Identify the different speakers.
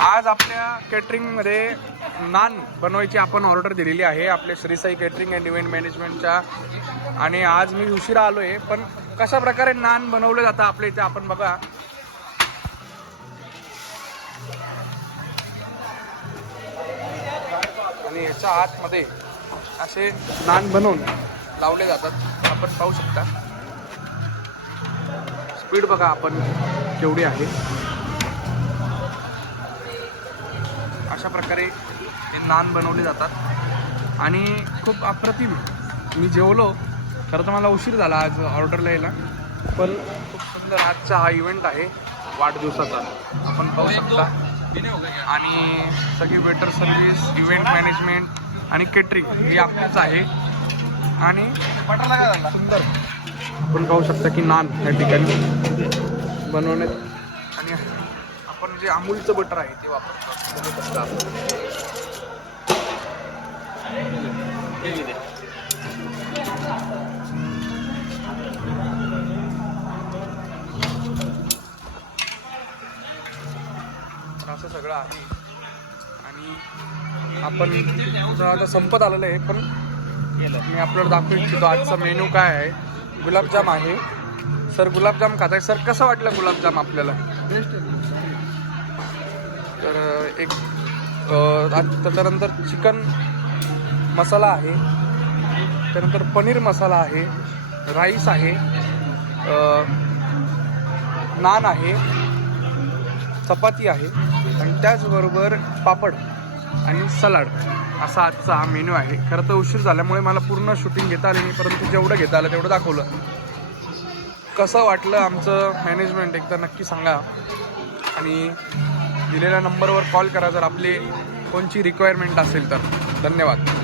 Speaker 1: आज आपल्या केटरिंगमध्ये नान बनवायची आपण ऑर्डर दिलेली आहे. आपल्या श्रीसाई केटरिंग अँड इव्हेंट मॅनेजमेंटच्या आणि आज मी उशिरा आलो आहे पण कशा प्रकारे नान बनवलं जातं आपल्या इथे आपण बघा. आणि याच्या आतमध्ये असे नान बनवून लावले जातात. आपण पाहू शकता. स्पीड बघा आपण केवढी आहे. अशा प्रकारे हे नान बनवले जातात. आणि खूप अप्रतिम मी जेवलो खरं तर मला उशीर झाला आज ऑर्डरला यायला पण खूप सुंदर आजचा हा इव्हेंट आहे वाढदिवसाचा. आपण पाहू शकता. आणि सगळी वेटर सर्व्हिस इव्हेंट मॅनेजमेंट आणि केटरिंग हे आपलीच आहे. आणि सुंदर. आपण पाहू शकता की नान या ठिकाणी बनवण्यात आणि आपण जे अमूलचं बटर आहे ते वापरतो. आपण. असं सगळं आहे. आणि आपण जर आता संपत आलेलं आहे पण मी आपल्याला दाखवू इच्छितो आजचा मेनू काय आहे. गुलाबजाम आहे. सर गुलाबजाम खात आहे सर कसं वाटलं गुलाबजाम आपल्याला? तर एक त्याच्यानंतर चिकन मसाला आहे. त्यानंतर पनीर मसाला आहे. राईस आहे. नान आहे. चपाती आहे. आणि त्याचबरोबर पापड आणि सलाड असा आजचा हा मेनू आहे. खरं तर उशीर झाल्यामुळे मला पूर्ण शूटिंग घेता आली नाही परंतु जेवढं घेता आलं तेवढं दाखवलं. कसं वाटलं आमचं मॅनेजमेंट एकदा नक्की सांगा. आणि दिलेल्या नंबरवर कॉल करा जर आपली कोणची रिक्वायरमेंट असेल तर. धन्यवाद.